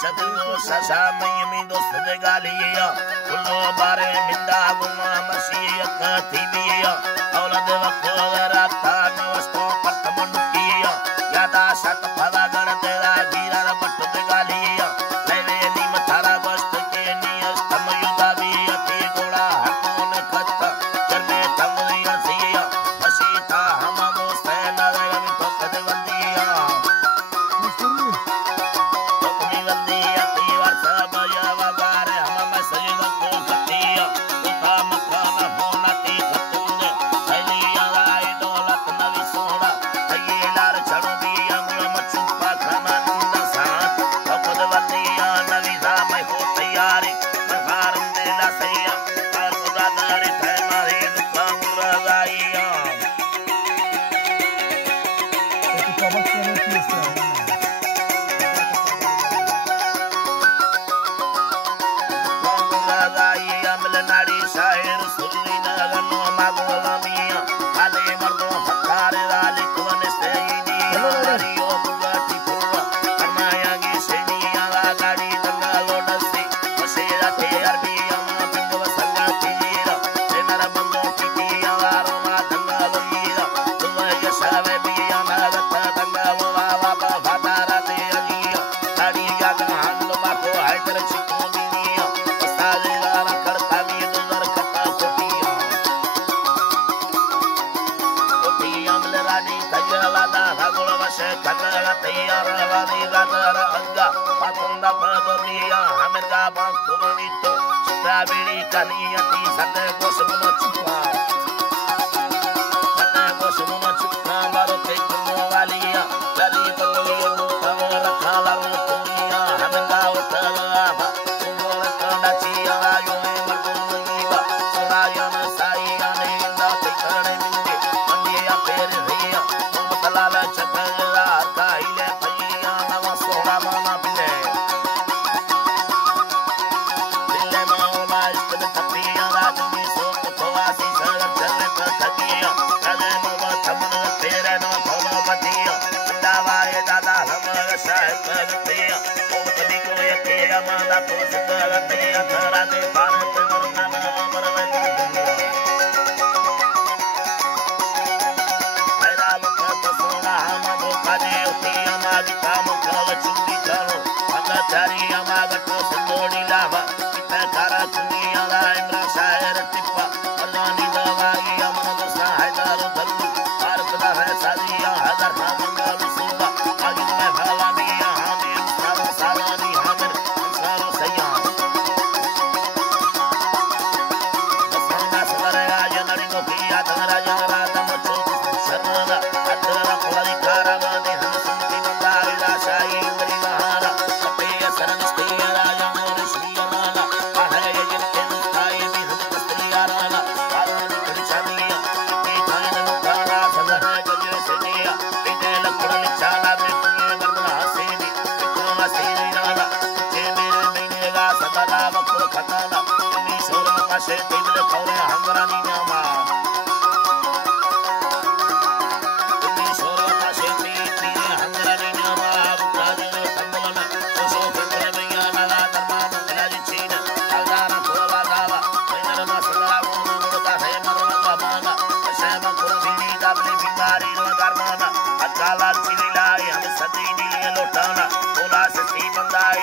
सदो ससा मई दोस्त दे गालिया कुल्लो बारे मिंदा गुमा मसीयत थी बिया औलद वको राता नवस्तो परतमन किया यादा सत भला गण तेरा गिरा बट दे गालिया लेवे नी मथारा वस्त के नी अस्तम युदा बिया ती गोड़ा हकुन खत करने तमरिया सिया मसीता हम दोस्त न रवि तो कद वंदिया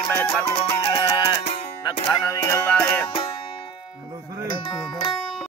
मैं कर लूं मिले न खाना भी अल्लाह है।